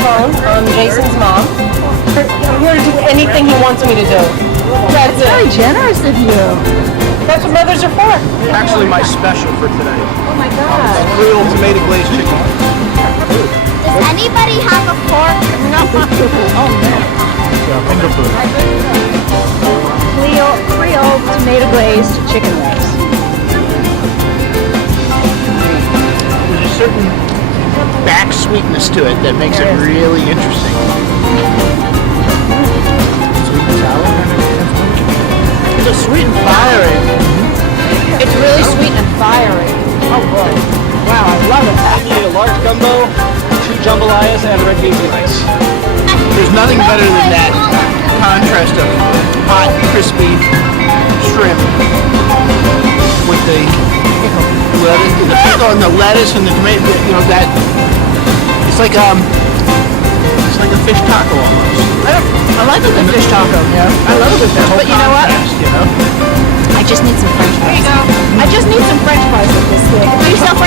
microphone. I'm Jason's mom. I'm here to do anything he wants me to do. That's it. Very generous of you. That's what mothers are for. Actually, my special for today. Oh my God. Creole tomato glazed chicken. Does anybody have a fork? No. Oh man. Finger food. Creole tomato glazed chicken wings. There's a certain back sweetness to it that makes it really interesting. Sweet and sour. It's a sweet and fiery. It's really sweet and fiery. Oh boy. Wow, I love it. I need a large gumbo, 2 jambalayas, and red beans and rice. There's nothing better than that contrast of hot, crispy shrimp with the lettuce, the pickle and the lettuce and the tomato. You know that it's like a fish taco almost. I like a good fish taco. Yeah, I love a good fish. But you know what? You know? I just need some French fries. There you go. I just need some French fries with this thing. Get yourself